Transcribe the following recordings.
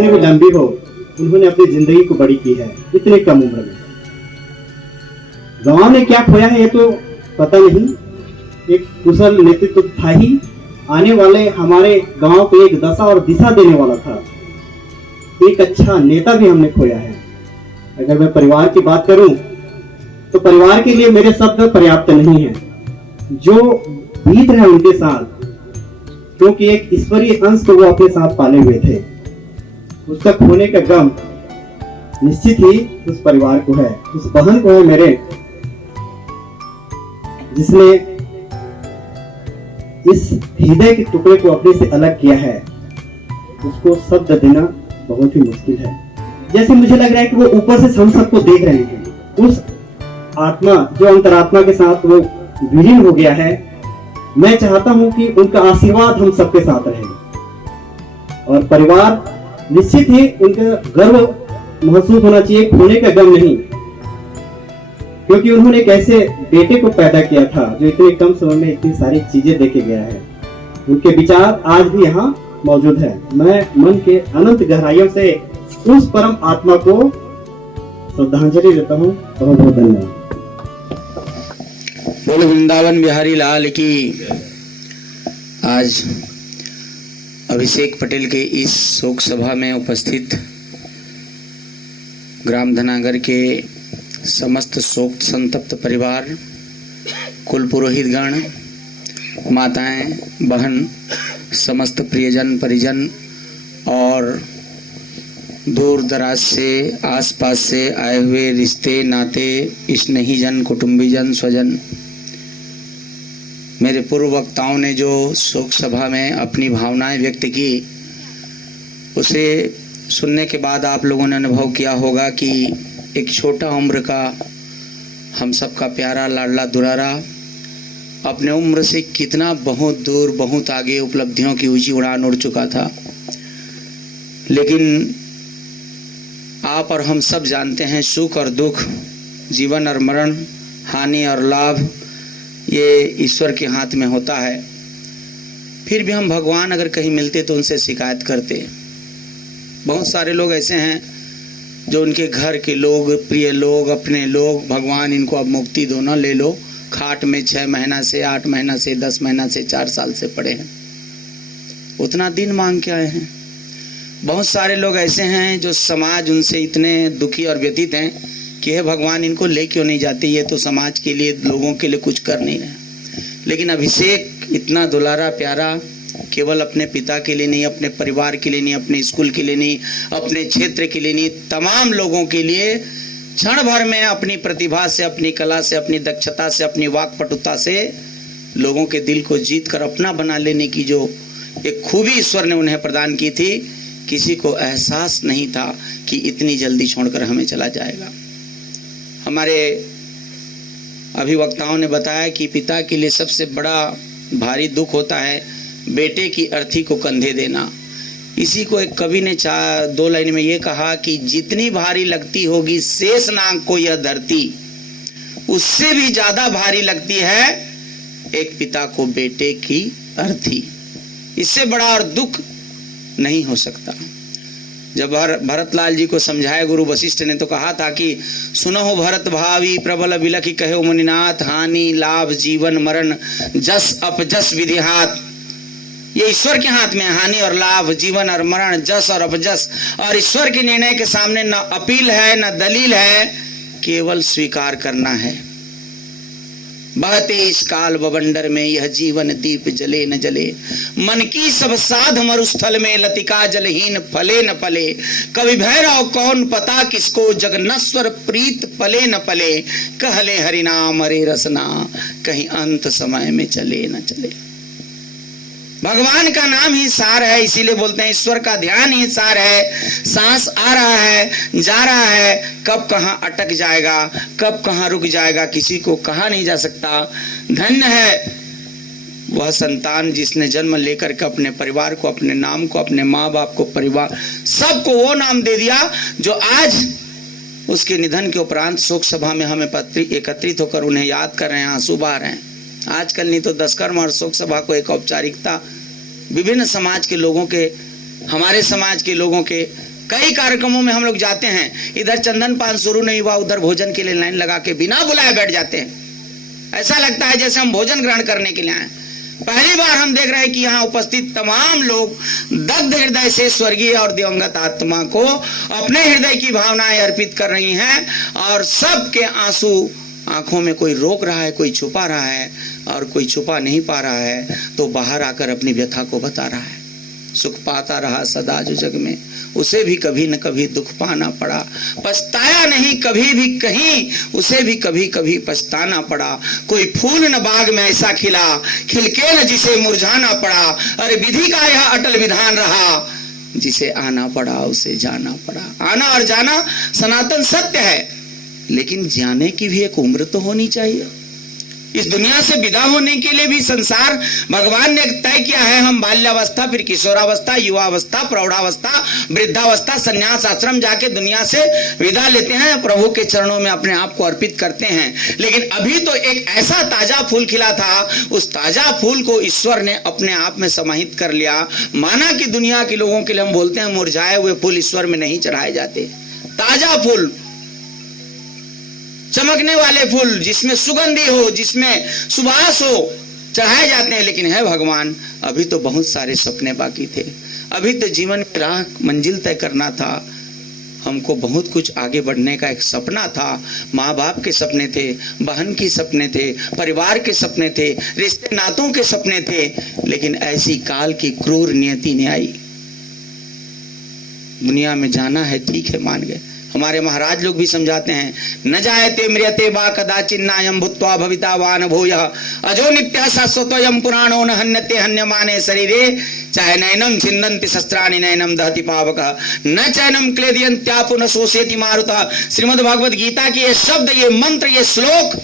कितनी भी लंबी हो, उन्होंने अपनी जिंदगी को बड़ी की है इतने कम उम्र में। गांव ने क्या खोया है ये तो पता नहीं, एक कुशल नेतृत्व था ही, आने वाले हमारे गांव को एक दशा और दिशा देने वाला था, एक अच्छा नेता भी हमने खोया है। अगर मैं परिवार की बात करूं तो परिवार के लिए मेरे शब्द पर्याप्त नहीं है। जो बीत रहे उनके साथ, क्योंकि एक ईश्वरीय अंश को वो अपने साथ पाले हुए थे, उसका खोने का गम निश्चित ही उस परिवार को है, उस बहन को है मेरे, जिसने इस हृदय के टुकड़े को अपने से अलग किया है। उसको शब्द देना बहुत ही मुश्किल है। जैसे मुझे लग रहा है कि वो ऊपर से हम सबको देख रहे हैं। उस आत्मा जो अंतरात्मा के साथ वो विलीन हो गया है, मैं चाहता हूं कि उनका आशीर्वाद हम सबके साथ रहे। और परिवार निश्चित ही उनका गर्व महसूस होना चाहिए, खोने का गम नहीं, क्योंकि उन्होंने एक ऐसे बेटे को पैदा किया था जो इतने कम समय में इतनी सारी चीजें देके गया है। उनके विचार आज भी यहाँ मौजूद है। मैं मन के अनंत गहराइयों से उस परम आत्मा को श्रद्धांजलि देता हूँ। बहुत बहुत धन्यवाद। बोलो वृंदावन बिहारी लाल की। आज अभिषेक पटेल के इस शोक सभा में उपस्थित ग्राम धनागर के समस्त शोक संतप्त परिवार, कुल पुरोहितगण, माताएं, बहन, समस्त प्रियजन परिजन और दूर दराज से आसपास से आए हुए रिश्ते नाते, स्नेहीजन, कुटुंबीजन, स्वजन, मेरे पूर्व वक्ताओं ने जो शोक सभा में अपनी भावनाएं व्यक्त की, उसे सुनने के बाद आप लोगों ने अनुभव किया होगा कि एक छोटा उम्र का हम सबका प्यारा लाडला दुलारा अपने उम्र से कितना बहुत दूर, बहुत आगे उपलब्धियों की ऊंची उड़ान उड़ चुका था। लेकिन आप और हम सब जानते हैं, सुख और दुख, जीवन और मरण, हानि और लाभ, ये ईश्वर के हाथ में होता है। फिर भी हम भगवान अगर कहीं मिलते तो उनसे शिकायत करते। बहुत सारे लोग ऐसे हैं जो उनके घर के लोग, प्रिय लोग, अपने लोग, भगवान इनको अब मुक्ति दो ना, ले लो, खाट में 6 महीना से, 8 महीना से, 10 महीना से, 4 साल से पड़े हैं, उतना दिन मांग के आए हैं। बहुत सारे लोग ऐसे हैं जो समाज उनसे इतने दुखी और व्यतीत हैं कि हे भगवान इनको ले क्यों नहीं जाते, ये तो समाज के लिए, लोगों के लिए कुछ कर नहीं रहे। लेकिन अभिषेक इतना दुलारा प्यारा केवल अपने पिता के लिए नहीं, अपने परिवार के लिए नहीं, अपने स्कूल के लिए नहीं, अपने क्षेत्र के लिए नहीं, तमाम लोगों के लिए क्षण भर में अपनी प्रतिभा से, अपनी कला से, अपनी दक्षता से, अपनी वाक्पटुता से लोगों के दिल को जीत कर अपना बना लेने की जो एक खूबी ईश्वर ने उन्हें प्रदान की थी, किसी को एहसास नहीं था कि इतनी जल्दी छोड़कर हमें चला जाएगा। हमारे अभिवक्ताओं ने बताया कि पिता के लिए सबसे बड़ा भारी दुख होता है बेटे की अर्थी को कंधे देना। इसी को एक कवि ने 2 लाइन में ये कहा कि जितनी भारी लगती होगी शेष नाग को यह धरती, उससे भी ज्यादा भारी लगती है एक पिता को बेटे की अर्थी। इससे बड़ा और दुख नहीं हो सकता। जब भरतलाल जी को समझाया गुरु वशिष्ठ ने तो कहा था कि सुनहो भरत भावी प्रबल बिलखि कहो मुनिनाथ, हानि लाभ जीवन मरण जस अपजस विधि हाथ। ये ईश्वर के हाथ में, हानि और लाभ, जीवन और मरण, जस और अपजस, और ईश्वर के निर्णय के सामने न अपील है न दलील है, केवल स्वीकार करना है। बहते इस काल बवंडर में यह जीवन दीप जले न जले, मन की सब साध मरुस्थल में लतिका जलहीन फले न फले। कवि भैरव कौन पता किसको, जग नश्वर प्रीत पले न पले। कहले हरिनाम हरे रसना, कहीं अंत समय में चले न चले। भगवान का नाम ही सार है, इसीलिए बोलते हैं ईश्वर का ध्यान ही सार है। सांस आ रहा है, जा रहा है, कब कहाँ अटक जाएगा, कब कहाँ रुक जाएगा, किसी को कहा नहीं जा सकता। धन्य है वह संतान जिसने जन्म लेकर के अपने परिवार को, अपने नाम को, अपने माँ बाप को, परिवार सबको वो नाम दे दिया जो आज उसके निधन के उपरांत शोक सभा में हमें एकत्रित होकर उन्हें याद कर रहे हैं, आंसू बहा रहे हैं। आजकल नहीं तो 10 कर्म और शोक सभा को एक औपचारिकता विभिन्न समाज के लोगों के हमारे समाज के लोगों के कई कार्यक्रमों में हम लोग जाते हैं, इधर चंदन पान शुरू नहीं हुआ, उधर भोजन के लिए लाइन लगा के बिना बुलाए बैठ जाते हैं। ऐसा लगता है जैसे हम भोजन ग्रहण करने के लिए आए। पहली बार हम देख रहे हैं कि यहाँ उपस्थित तमाम लोग दग्ध हृदय से स्वर्गीय और दिवंगत आत्मा को अपने हृदय की भावनाएं अर्पित कर रही हैं, और सबके आंसू आंखों में कोई रोक रहा है, कोई छुपा रहा है, और कोई छुपा नहीं पा रहा है तो बाहर आकर अपनी व्यथा को बता रहा है। सुख पाता रहा सदा जो जग में, उसे भी कभी न कभी दुख पाना पड़ा, पछताया नहीं कभी भी कहीं, उसे भी कभी कभी पछताना पड़ा। कोई फूल न बाग में ऐसा खिला, खिलके न जिसे मुरझाना पड़ा। अरे विधि का यह अटल विधान रहा, जिसे आना पड़ा उसे जाना पड़ा। आना और जाना सनातन सत्य है, लेकिन जाने की भी एक उम्र तो होनी चाहिए। इस दुनिया से विदा होने के लिए भी संसार भगवान ने तय किया है। हम बाल्यावस्था, फिर किशोरावस्था, युवावस्था, प्रौढ़ावस्था, वृद्धावस्था, संन्यास आश्रम जाके दुनिया से विदा लेते हैं, प्रभु के चरणों में अपने आप को अर्पित करते हैं। लेकिन अभी तो एक ऐसा ताजा फूल खिला था, उस ताजा फूल को ईश्वर ने अपने आप में समाहित कर लिया। माना कि दुनिया के लोगों के लिए हम बोलते हैं मुरझाए हुए फूल ईश्वर में नहीं चढ़ाए जाते, ताजा फूल, चमकने वाले फूल जिसमें सुगंधी हो, जिसमें सुवास हो, चढ़ाए जाते हैं। लेकिन है भगवान, अभी तो बहुत सारे सपने बाकी थे, अभी तो जीवन में राह मंजिल तय करना था, हमको बहुत कुछ आगे बढ़ने का एक सपना था। माँ बाप के सपने थे, बहन के सपने थे, परिवार के सपने थे, रिश्ते नातों के सपने थे। लेकिन ऐसी काल की क्रूर नियति ने आई। दुनिया में जाना है, ठीक है, मान गए। हमारे महाराज लोग भी समझाते हैं, न जायते म्रियते वा कदाचिन्नायं भूत्वा भविता वा न भूयः अजो नित्यः शाश्वतोऽयं पुराणो न हन्यते हन्यमाने शरीरे चाहे नैनम छिन्दन्ति शस्त्राणि नैनम दहति पावकः न चैनम क्लेदयन्त्यापो न शोषयति मारुतः। श्रीमद् भगवद गीता की ये शब्द, ये मंत्र, ये श्लोक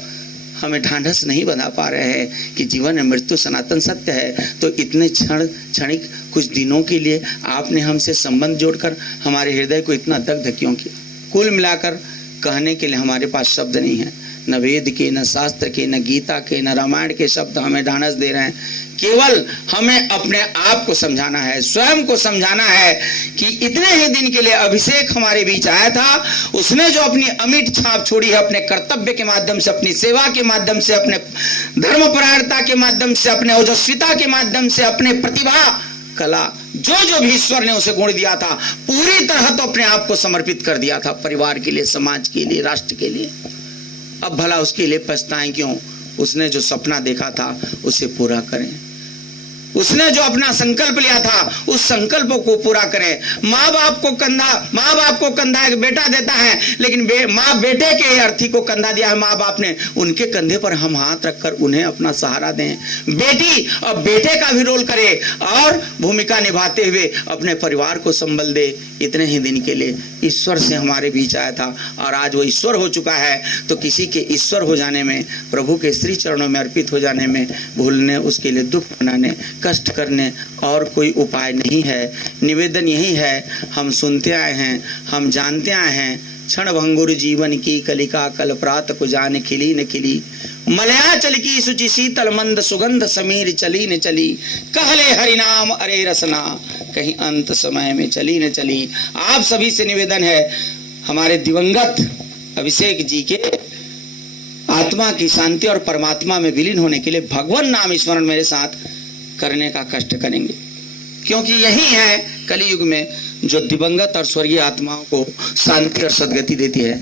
हमें ढांढस नहीं बना पा रहे हैं कि जीवन में मृत्यु सनातन सत्य है। तो इतने क्षणिक कुछ दिनों के लिए आपने हमसे संबंध जोड़कर हमारे हृदय को इतना दग्ध क्यों किया? कुल मिलाकर कहने के लिए हमारे पास शब्द नहीं है, न वेद के, न शास्त्र के, न गीता के, न रामायण के शब्द हमें ढांढस दे रहे हैं। केवल हमें अपने आप को समझाना है, स्वयं को समझाना है कि इतने ही दिन के लिए अभिषेक हमारे बीच आया था, उसने जो अपनी अमिट छाप छोड़ी है, अपने कर्तव्य के माध्यम से, अपनी सेवा के माध्यम से, अपने धर्मपरायणता के माध्यम से, अपने ओजस्विता के माध्यम से, अपने प्रतिभा, कला, जो भी ईश्वर ने उसे गुण दिया था, पूरी तरह तो अपने आप को समर्पित कर दिया था परिवार के लिए, समाज के लिए, राष्ट्र के लिए। अब भला उसके लिए पछताएं क्यों? उसने जो सपना देखा था उसे पूरा करें, उसने जो अपना संकल्प लिया था उस संकल्प को पूरा करें। माँ बाप को कंधा एक बेटा देता है, लेकिन माँ बेटे के अर्थी को कंधा दिया है माँ बाप ने, उनके कंधे पर हम हाथ रखकर उन्हें अपना सहारा दें। बेटी अब बेटे का भी रोल करे और भूमिका निभाते हुए अपने परिवार को संबल दे। इतने ही दिन के लिए ईश्वर से हमारे बीच आया था और आज वो ईश्वर हो चुका है। तो किसी के ईश्वर हो जाने में, प्रभु के श्री चरणों में अर्पित हो जाने में, भूलने, उसके लिए दुख मनाने, कष्ट करने और कोई उपाय नहीं है। निवेदन यही है, हम सुनते आए हैं, हम जानते आए हैं, क्षण भंगुर जीवन की कलिका कल प्रात को जाने खिली न खिली, मलयाचल की सुचि शीतल मंद सुगंध समीर चली न चली, कहले हरिनाम अरे रसना कहीं अंत समय में चली न चली। आप सभी से निवेदन है, हमारे दिवंगत अभिषेक जी के आत्मा की शांति और परमात्मा में विलीन होने के लिए भगवान नाम स्मरण मेरे साथ करने का कष्ट करेंगे, क्योंकि यही है कलयुग में जो दिवंगत और स्वर्गीय आत्माओं को शांति और सद्गति देती है।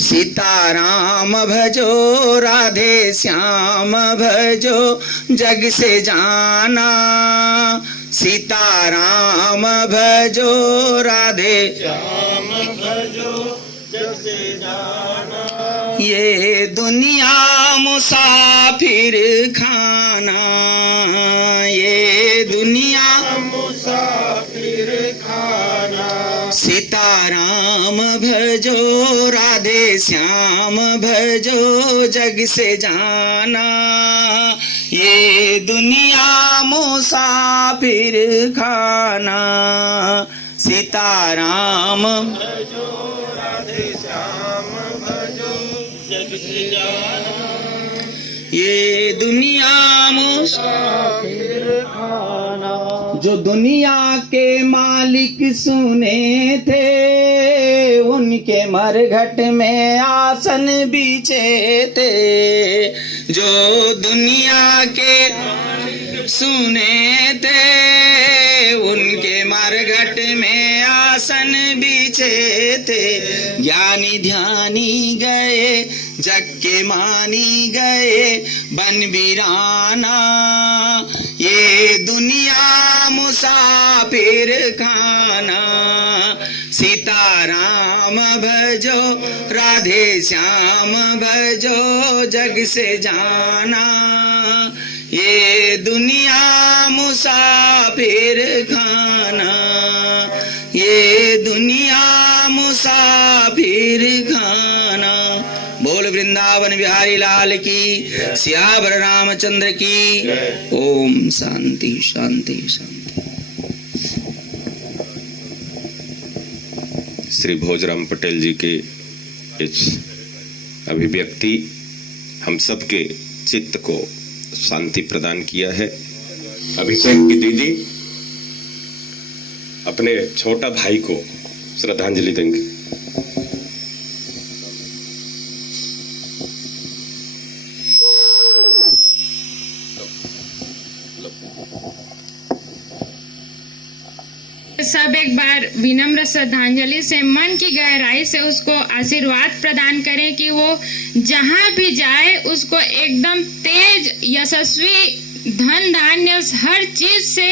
सीताराम भजो राधे श्याम भजो जग से जाना, सीताराम भजो राधे श्याम भजो जग से जाना, ये दुनिया मुसाफिर खाना, ये दुनिया मुसाफिर खाना, सीताराम भजो राधे श्याम भजो जग से जाना, ये दुनिया मुसाफिर खाना, सीताराम भजो राधे श्याम भजो जग से जाना, ये दुनिया मुसाफिर खाना। जो दुनिया के मालिक सुने थे, उनके मरघट में आसन बिछे थे। जो दुनिया के सुने थे, उनके मरघट में आसन बिछे थे। ज्ञानी ध्यानी गए, जग के मानी गए, बन वीराना। ये दुनिया मुसाफिर खाना। सीताराम भजो, राधे श्याम भजो, जग से जाना। ये दुनिया मुसाफिर खाना। ये दुनिया मुसाफिर खाना। बोल वृंदावन बिहारी लाल की, सियावर रामचंद्र की। ओम शांति शांति शांति। श्री भोजराम पटेल जी के इस अभिव्यक्ति हम सबके चित्त को शांति प्रदान किया है। अभिषेक गिरी जी अपने छोटा भाई को श्रद्धांजलि देंगे। सब एक बार विनम्र श्रद्धांजलि से मन की गहराई से उसको आशीर्वाद प्रदान करें कि वो जहां भी जाए उसको एकदम तेज यशस्वी धन धान्य हर चीज से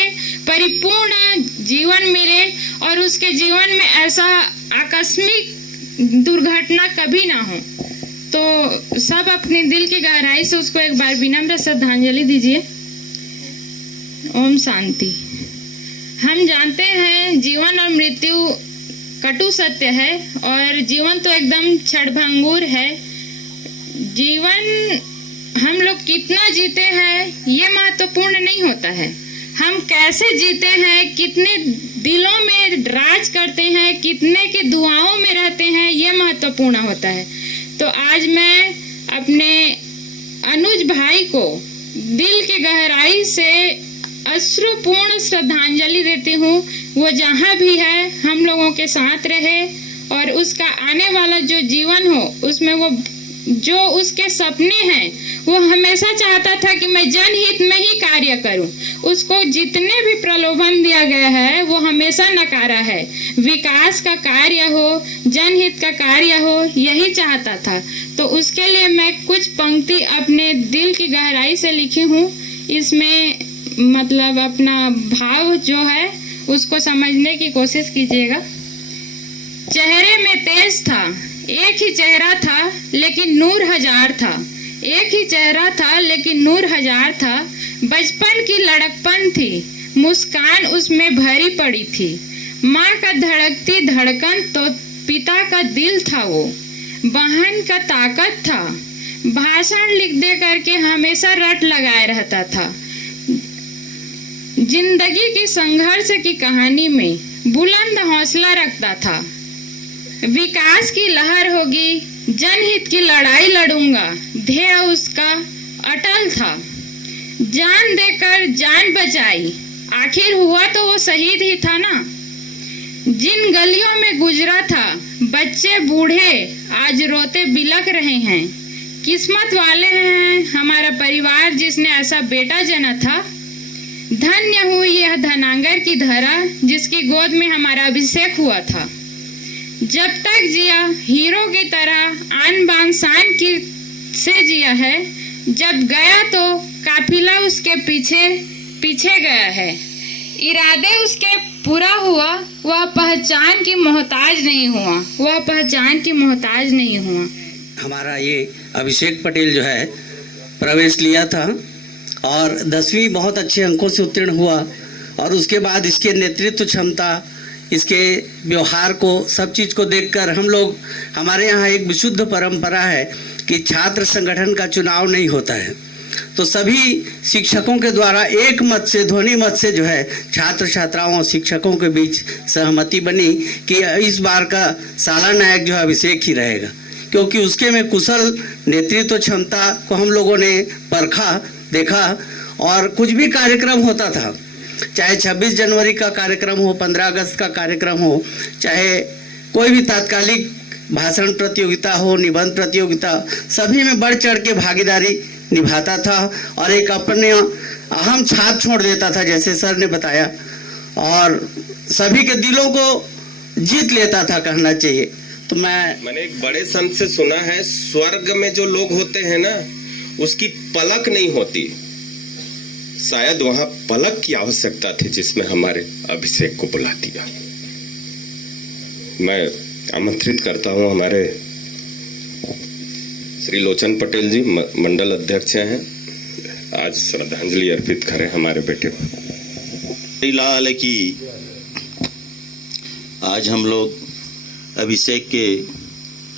परिपूर्ण जीवन मिले और उसके जीवन में ऐसा आकस्मिक दुर्घटना कभी ना हो। तो सब अपने दिल की गहराई से उसको एक बार विनम्र श्रद्धांजलि दीजिए। ओम शांति। हम जानते हैं जीवन और मृत्यु कटु सत्य है और जीवन तो एकदम क्षणभंगुर है। जीवन हम लोग कितना जीते हैं ये महत्वपूर्ण नहीं होता है, हम कैसे जीते हैं, कितने दिलों में राज करते हैं, कितने की दुआओं में रहते हैं, ये महत्वपूर्ण होता है। तो आज मैं अपने अनुज भाई को दिल की गहराई से अश्रुपूर्ण श्रद्धांजलि देती हूँ। वो जहाँ भी है हम लोगों के साथ रहे और उसका आने वाला जो जीवन हो उसमें वो जो उसके सपने हैं वो हमेशा चाहता था कि मैं जनहित में ही कार्य करूं। उसको जितने भी प्रलोभन दिया गया है वो हमेशा नकारा है। विकास का कार्य हो, जनहित का कार्य हो, यही चाहता था। तो उसके लिए मैं कुछ पंक्ति अपने दिल की गहराई से लिखी हूँ। इसमें मतलब अपना भाव जो है उसको समझने की कोशिश कीजिएगा। चेहरे में तेज था, एक ही चेहरा था लेकिन नूर हजार था। एक ही चेहरा था लेकिन नूर हजार था। बचपन की लड़कपन थी, मुस्कान उसमें भरी पड़ी थी। माँ का धड़कती धड़कन तो पिता का दिल था वो। बहन का ताकत था, भाषण लिख दे करके हमेशा रट लगाए रहता था। जिंदगी की संघर्ष की कहानी में बुलंद हौसला रखता था। विकास की लहर होगी, जनहित की लड़ाई लड़ूंगा, ध्येय उसका अटल था। जान देकर जान बचाई, आखिर हुआ तो वो शहीद ही था ना। जिन गलियों में गुजरा था, बच्चे बूढ़े आज रोते बिलख रहे हैं। किस्मत वाले हैं हमारा परिवार जिसने ऐसा बेटा जना था। धन्य हुई यह धनांगर की धरा जिसकी गोद में हमारा अभिषेक हुआ था। जब तक जिया हीरो की तरह आन बान शान की से जिया है। जब गया तो काफिला उसके पीछे पीछे गया है। इरादे उसके पूरा हुआ, वह पहचान की मोहताज नहीं हुआ। वह पहचान की मोहताज नहीं हुआ। हमारा ये अभिषेक पटेल जो है प्रवेश लिया था और 10वीं बहुत अच्छे अंकों से उत्तीर्ण हुआ और उसके बाद इसके नेतृत्व क्षमता, इसके व्यवहार को, सब चीज़ को देखकर हम लोग, हमारे यहाँ एक विशुद्ध परंपरा है कि छात्र संगठन का चुनाव नहीं होता है। तो सभी शिक्षकों के द्वारा एक मत से, ध्वनि मत से जो है छात्र छात्राओं और शिक्षकों के बीच सहमति बनी कि इस बार का साला नायक जो है अभिषेक ही रहेगा, क्योंकि उसके में कुशल नेतृत्व क्षमता को हम लोगों ने परखा, देखा। और कुछ भी कार्यक्रम होता था चाहे 26 जनवरी का कार्यक्रम हो, 15 अगस्त का कार्यक्रम हो, चाहे कोई भी तात्कालिक भाषण प्रतियोगिता हो, निबंध प्रतियोगिता, सभी में बढ़ चढ़ के भागीदारी निभाता था और एक अपने अहम छाप छोड़ देता था, जैसे सर ने बताया, और सभी के दिलों को जीत लेता था कहना चाहिए। तो मैंने एक बड़े संत से सुना है, स्वर्ग में जो लोग होते हैं ना, उसकी पलक नहीं होती। शायद वहां पलक की आवश्यकता थी, जिसमें हमारे अभिषेक को बुला दिया। मैं आमंत्रित करता हूं हमारे श्री लोचन पटेल जी, मंडल अध्यक्ष हैं, आज श्रद्धांजलि अर्पित करें हमारे बेटे को। लाल की आज हम लोग अभिषेक के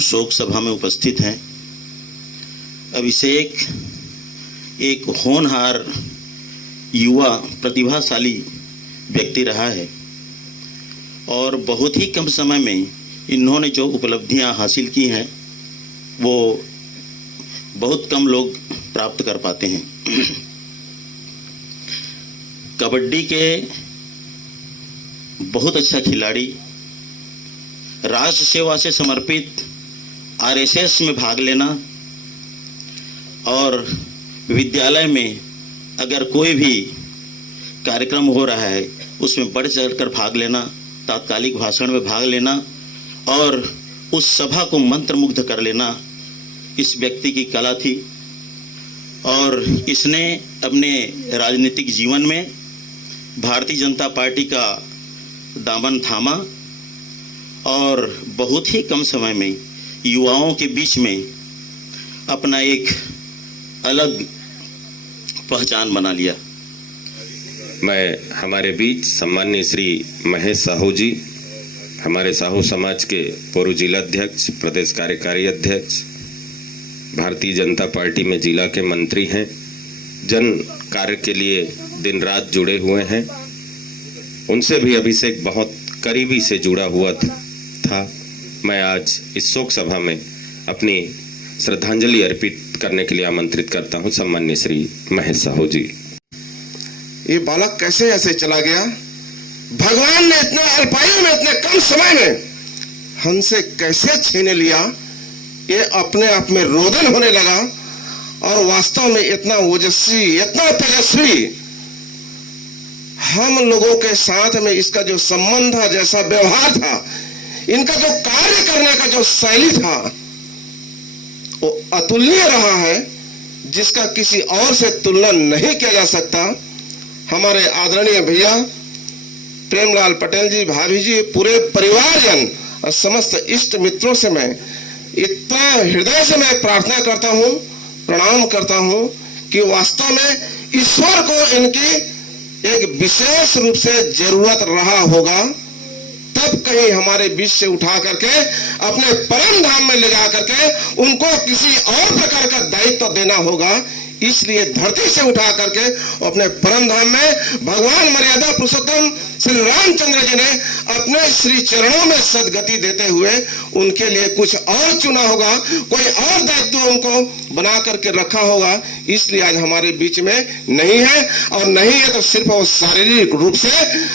शोक सभा में उपस्थित हैं। अभिषेक एक होनहार युवा प्रतिभाशाली व्यक्ति रहा है और बहुत ही कम समय में इन्होंने जो उपलब्धियां हासिल की हैं वो बहुत कम लोग प्राप्त कर पाते हैं। कबड्डी के बहुत अच्छा खिलाड़ी, राष्ट्र सेवा से समर्पित आरएसएस में भाग लेना और विद्यालय में अगर कोई भी कार्यक्रम हो रहा है उसमें बढ़ चढ़कर भाग लेना, तात्कालिक भाषण में भाग लेना और उस सभा को मंत्रमुग्ध कर लेना इस व्यक्ति की कला थी। और इसने अपने राजनीतिक जीवन में भारतीय जनता पार्टी का दामन थामा और बहुत ही कम समय में युवाओं के बीच में अपना एक अलग पहचान बना लिया। मैं हमारे बीच सम्माननीय श्री महेश साहू जी, हमारे साहू समाज के पूर्व जिला अध्यक्ष, प्रदेश कार्यकारी अध्यक्ष, भारतीय जनता पार्टी में जिला के मंत्री हैं, जन कार्य के लिए दिन रात जुड़े हुए हैं। उनसे भी अभिषेक बहुत करीबी से जुड़ा हुआ था। मैं आज इस शोक सभा में अपनी श्रद्धांजलि अर्पित करने के लिए आमंत्रित करता हूं सम्माननीय श्री महेश साहू जी। ये बालक कैसे ऐसे चला गया? भगवान ने इतने अल्पायु में, इतने कम समय में हमसे कैसे छीन लिया? ये अपने आप में रोदन होने लगा और वास्तव में इतना ओजस्वी, इतना तेजस्वी, हम लोगों के साथ में इसका जो संबंध था, जैसा व्यवहार था, इनका जो कार्य करने का जो शैली था, वो अतुलनीय रहा है, जिसका किसी और से तुलना नहीं किया जा सकता। हमारे आदरणीय भैया प्रेमलाल पटेल जी, भाभी जी, पूरे परिवारजन और समस्त इष्ट मित्रों से मैं इतना हृदय से मैं प्रार्थना करता हूँ, प्रणाम करता हूँ कि वास्तव में ईश्वर को इनकी एक विशेष रूप से जरूरत रहा होगा, तब कहीं हमारे बीच से उठा करके अपने परम धाम में ले जा करके उनको किसी और प्रकार का दायित्व देना होगा। इसलिए धरती से उठा करके अपने परम धाम में भगवान मर्यादा पुरुषोत्तम श्री रामचंद्र जी ने अपने श्री चरणों में सदगति देते हुए उनके लिए कुछ और चुना होगा, कोई और दायित्व उनको बना करके रखा होगा। इसलिए आज हमारे बीच में नहीं है, और नहीं है तो सिर्फ वो शारीरिक रूप से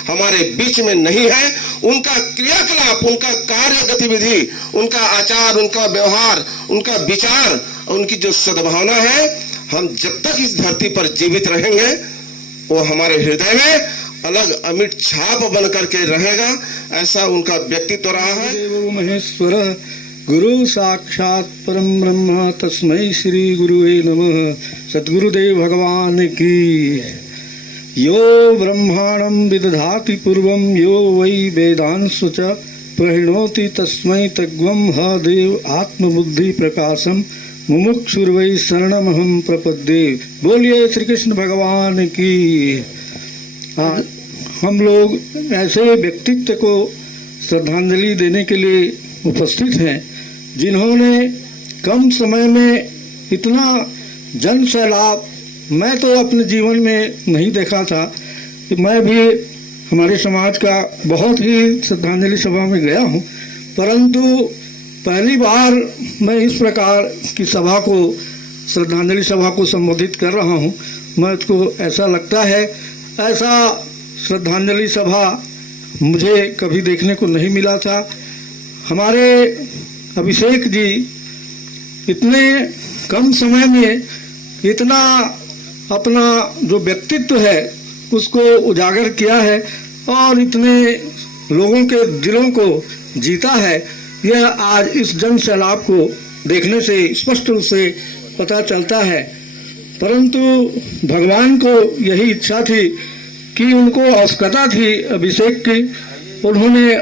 हमारे बीच में नहीं है। उनका क्रियाकलाप, उनका कार्य गतिविधि, उनका आचार, उनका व्यवहार, उनका विचार, उनकी जो सद्भावना है, हम जब तक इस धरती पर जीवित रहेंगे वो हमारे हृदय में अलग अमिट छाप बन करके रहेगा। ऐसा उनका व्यक्तित्व रहा है। देवो महेश्वर गुरु साक्षात परम ब्रह्म तस्मै श्री गुरुवे नमः। सद्गुरुदेव भगवान की। यो ब्रह्मांडं विदधाति पूर्वं यो वै वेदांसु च प्रणोति तस्मै तद्वं ह देव आत्मबुद्धि प्रकाशम मुमुक्षुर्वै शरणमहं प्रपद्ये। बोलिए श्री कृष्ण भगवान की। हम लोग ऐसे व्यक्तित्व को श्रद्धांजलि देने के लिए उपस्थित हैं जिन्होंने कम समय में इतना जन सैलाब मैं तो अपने जीवन में नहीं देखा था। मैं भी हमारे समाज का बहुत ही श्रद्धांजलि सभा में गया हूँ, परंतु पहली बार मैं इस प्रकार की सभा को, श्रद्धांजलि सभा को संबोधित कर रहा हूँ। मैं इसको ऐसा लगता है, ऐसा श्रद्धांजलि सभा मुझे कभी देखने को नहीं मिला था। हमारे अभिषेक जी इतने कम समय में इतना अपना जो व्यक्तित्व है उसको उजागर किया है और इतने लोगों के दिलों को जीता है, यह आज इस जन सैलाब को देखने से स्पष्ट रूप से पता चलता है। परंतु भगवान को यही इच्छा थी कि उनको आवश्यकता थी अभिषेक की, उन्होंने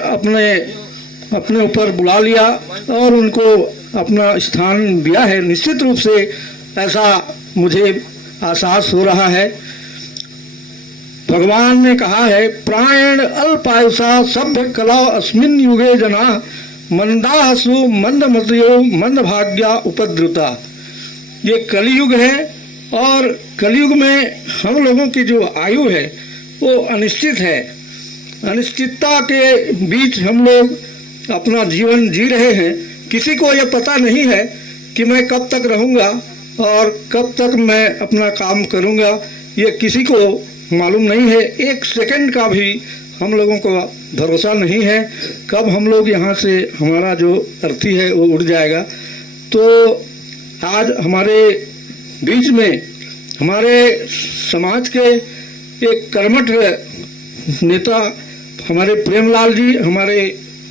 अपने ऊपर बुला लिया और उनको अपना स्थान दिया है। निश्चित रूप से ऐसा मुझे आभास हो रहा है। भगवान ने कहा है, प्रायण अल्पायुषा सभ्य कला अस्मिन् युगे जना मंदासु मंदमतियो मंदभाग्या उपद्रुता। ये कलयुग है और कलयुग में हम लोगों की जो आयु है वो अनिश्चित है। अनिश्चितता के बीच हम लोग अपना जीवन जी रहे हैं। किसी को यह पता नहीं है कि मैं कब तक रहूंगा और कब तक मैं अपना काम करूंगा, ये किसी को मालूम नहीं है। एक सेकंड का भी हम लोगों को भरोसा नहीं है कब हम लोग यहाँ से, हमारा जो अर्थी है वो उड़ जाएगा। तो आज हमारे बीच में हमारे समाज के एक कर्मठ नेता हमारे प्रेमलाल जी, हमारे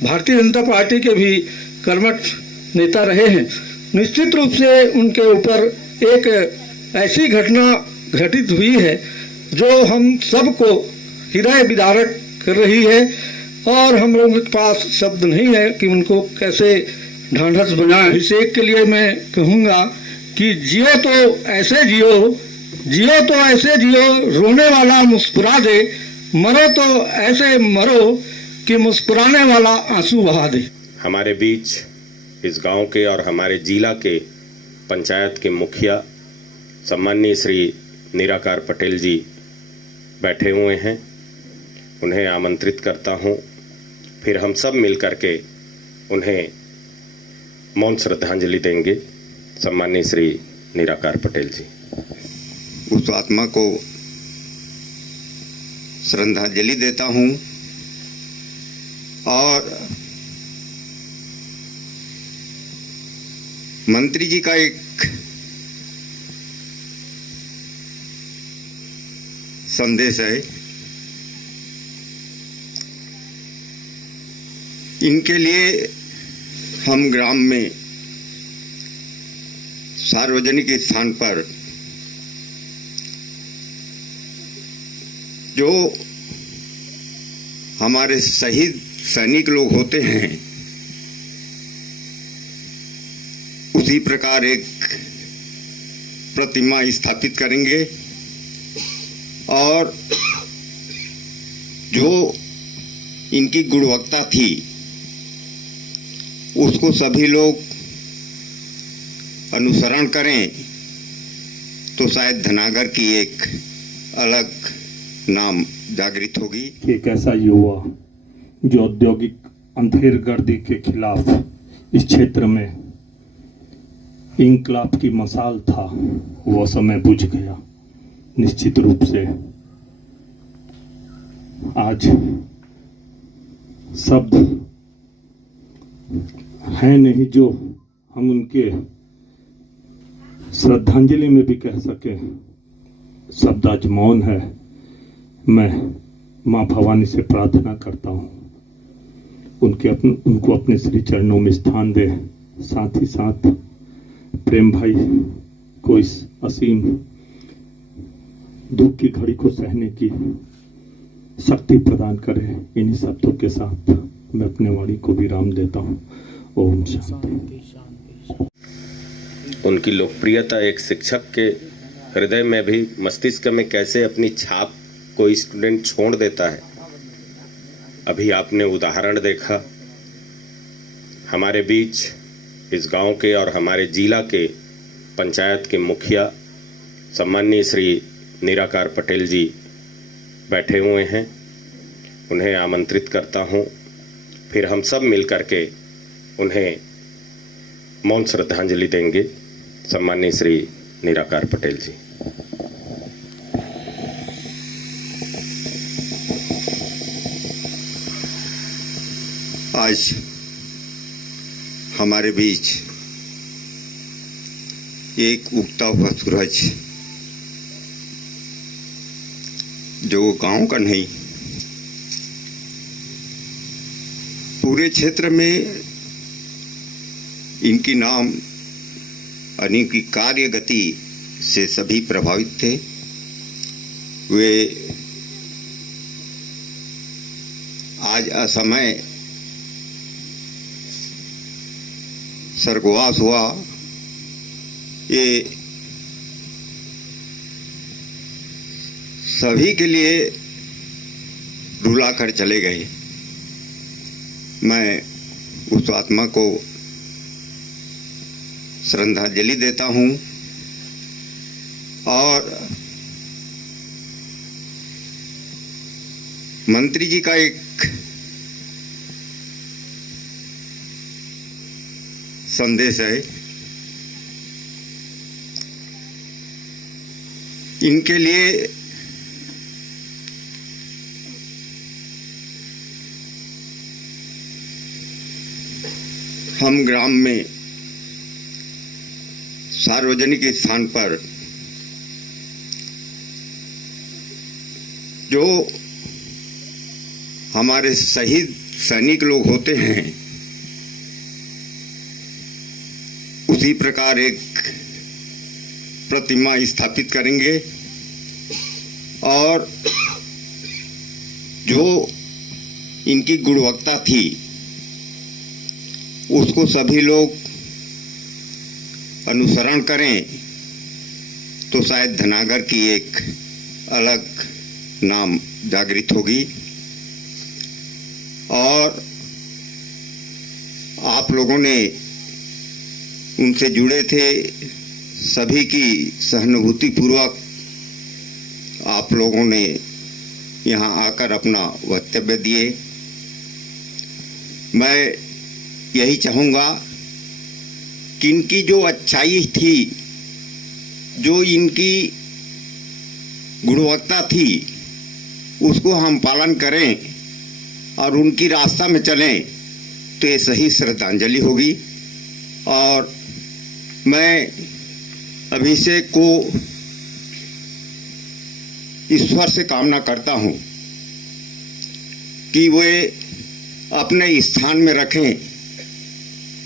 भारतीय जनता पार्टी के भी कर्मठ नेता रहे हैं। निश्चित रूप से उनके ऊपर एक ऐसी घटना घटित हुई है जो हम सबको हृदय विदारक कर रही है और हम लोगों के पास शब्द नहीं है कि उनको कैसे ढांढस बनाएं। अभिषेक के लिए मैं कहूँगा कि जियो तो ऐसे जियो, जियो तो ऐसे जियो, रोने वाला मुस्कुरा दे, मरो तो ऐसे मरो कि मुस्कुराने वाला आंसू बहा दे। हमारे बीच इस गांव के और हमारे जिला के पंचायत के मुखिया सम्माननीय श्री निराकार पटेल जी बैठे हुए हैं। उन्हें आमंत्रित करता हूं, फिर हम सब मिलकर के उन्हें मौन श्रद्धांजलि देंगे। सम्माननीय श्री निराकार पटेल जी। उस आत्मा को श्रद्धांजलि देता हूं और मंत्री जी का एक संदेश है। इनके लिए हम ग्राम में सार्वजनिक स्थान पर जो हमारे शहीद सैनिक लोग होते हैं उसी प्रकार एक प्रतिमा स्थापित करेंगे और जो इनकी गुणवत्ता थी उसको सभी लोग अनुसरण करें तो शायद धनागर की एक अलग नाम जागृत होगी। एक ऐसा युवा जो औद्योगिक अंधेरगर्दी के खिलाफ इस क्षेत्र में इंकलाब की मसाल था, वो समय बुझ गया। निश्चित रूप से आज शब्द हैं नहीं जो हम उनके श्रद्धांजलि में भी कह सके। शब्द आज मौन है। मैं माँ भवानी से प्रार्थना करता हूँ उनको अपने श्री चरणों में स्थान दे, साथ ही साथ प्रेम भाई को इस असीम दुख की घड़ी को सहने की शक्ति प्रदान करे। इन्हीं शब्दों के साथ मैं अपने वाणी को विराम देता हूँ। ओम शांति। उनकी लोकप्रियता एक शिक्षक के हृदय में भी, मस्तिष्क में कैसे अपनी छाप कोई स्टूडेंट छोड़ देता है। अभी आपने उदाहरण देखा। हमारे बीच इस गांव के और हमारे जिला के पंचायत के मुखिया सम्माननीय श्री निराकार पटेल जी बैठे हुए हैं। उन्हें आमंत्रित करता हूं, फिर हम सब मिलकर के उन्हें मौन श्रद्धांजलि देंगे। सम्माननीय श्री निराकार पटेल जी। आज हमारे बीच एक उगता हुआ सूरज जो गांव का नहीं, पूरे क्षेत्र में इनकी नाम और इनकी कार्य गति से सभी प्रभावित थे। वे आज असमय स्वर्गवास हुआ, ये सभी के लिए रुला कर चले गए। मैं उस आत्मा को श्रद्धांजलि देता हूं और मंत्री जी का एक संदेश है। इनके लिए हम ग्राम में सार्वजनिक स्थान पर जो हमारे शहीद सैनिक लोग होते हैं, उसी प्रकार एक प्रतिमा स्थापित करेंगे और जो इनकी गुणवत्ता थी उसको सभी लोग अनुसरण करें तो शायद धनागर की एक अलग नाम जागृत होगी। और आप लोगों ने उनसे जुड़े थे, सभी की सहानुभूति पूर्वक आप लोगों ने यहाँ आकर अपना वक्तव्य दिए। मैं यही चाहूँगा कि इनकी जो अच्छाई थी, जो इनकी गुणवत्ता थी, उसको हम पालन करें और उनकी रास्ता में चलें तो ये सही श्रद्धांजलि होगी। और मैं अभिषेक को ईश्वर से कामना करता हूं कि वे अपने स्थान में रखें।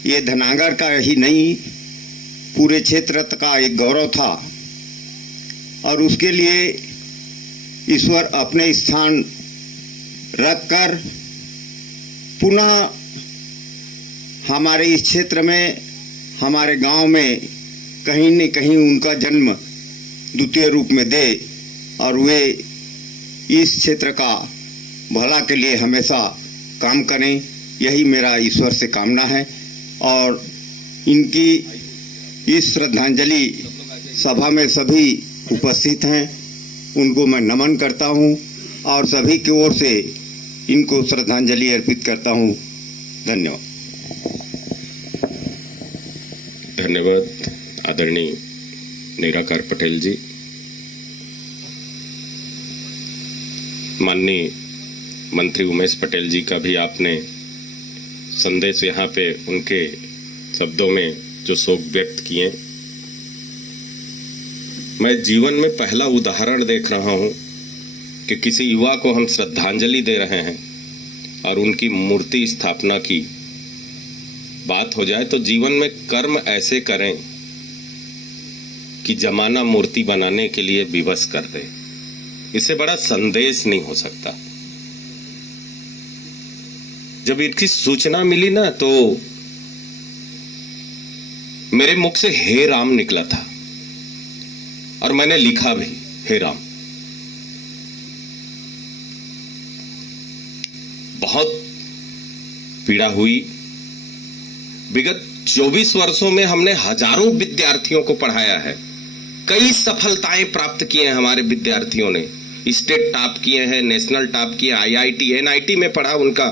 ये धनागर का ही नहीं, पूरे क्षेत्र का एक गौरव था और उसके लिए ईश्वर अपने स्थान रखकर पुनः हमारे इस क्षेत्र में, हमारे गांव में कहीं न कहीं उनका जन्म द्वितीय रूप में दे और वे इस क्षेत्र का भला के लिए हमेशा काम करें। यही मेरा ईश्वर से कामना है। और इनकी इस श्रद्धांजलि सभा में सभी उपस्थित हैं, उनको मैं नमन करता हूं और सभी की ओर से इनको श्रद्धांजलि अर्पित करता हूं। धन्यवाद। धन्यवाद आदरणीय निराकार पटेल जी। माननीय मंत्री उमेश पटेल जी का भी आपने संदेश यहाँ पे उनके शब्दों में जो शोक व्यक्त किए, मैं जीवन में पहला उदाहरण देख रहा हूँ कि किसी युवा को हम श्रद्धांजलि दे रहे हैं और उनकी मूर्ति स्थापना की बात हो जाए तो जीवन में कर्म ऐसे करें कि जमाना मूर्ति बनाने के लिए विवश कर दे। इससे बड़ा संदेश नहीं हो सकता। जब इनकी सूचना मिली ना तो मेरे मुख से हे राम निकला था और मैंने लिखा भी हे राम। बहुत पीड़ा हुई। विगत 24 वर्षों में हमने हजारों विद्यार्थियों को पढ़ाया है। कई सफलताएं प्राप्त की हैं हमारे विद्यार्थियों ने। स्टेट टॉप किए हैं, नेशनल टॉप किए, IIT NIT में पढ़ा उनका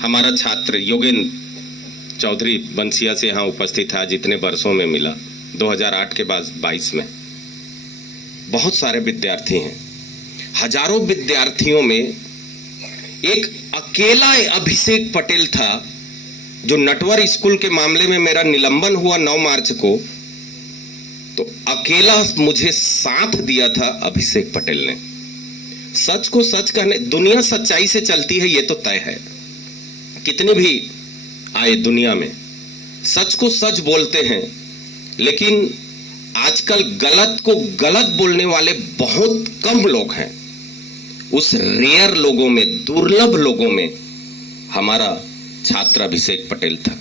हमारा छात्र योगेंद्र चौधरी बंसिया से यहाँ उपस्थित था। जितने वर्षों में मिला 2008 के बाद 22 में बहुत सारे विद्यार्थी हैं। हजारों विद्यार्थियों में एक अकेला अभिषेक पटेल था जो नटवर स्कूल के मामले में मेरा निलंबन हुआ 9 मार्च को, तो अकेला मुझे साथ दिया था अभिषेक पटेल ने। सच को सच कहने, दुनिया सच्चाई से चलती है, ये तो तय है। कितने भी आए दुनिया में सच को सच बोलते हैं, लेकिन आजकल गलत को गलत बोलने वाले बहुत कम लोग हैं। उस रेयर लोगों में, दुर्लभ लोगों में हमारा छात्र अभिषेक पटेल था।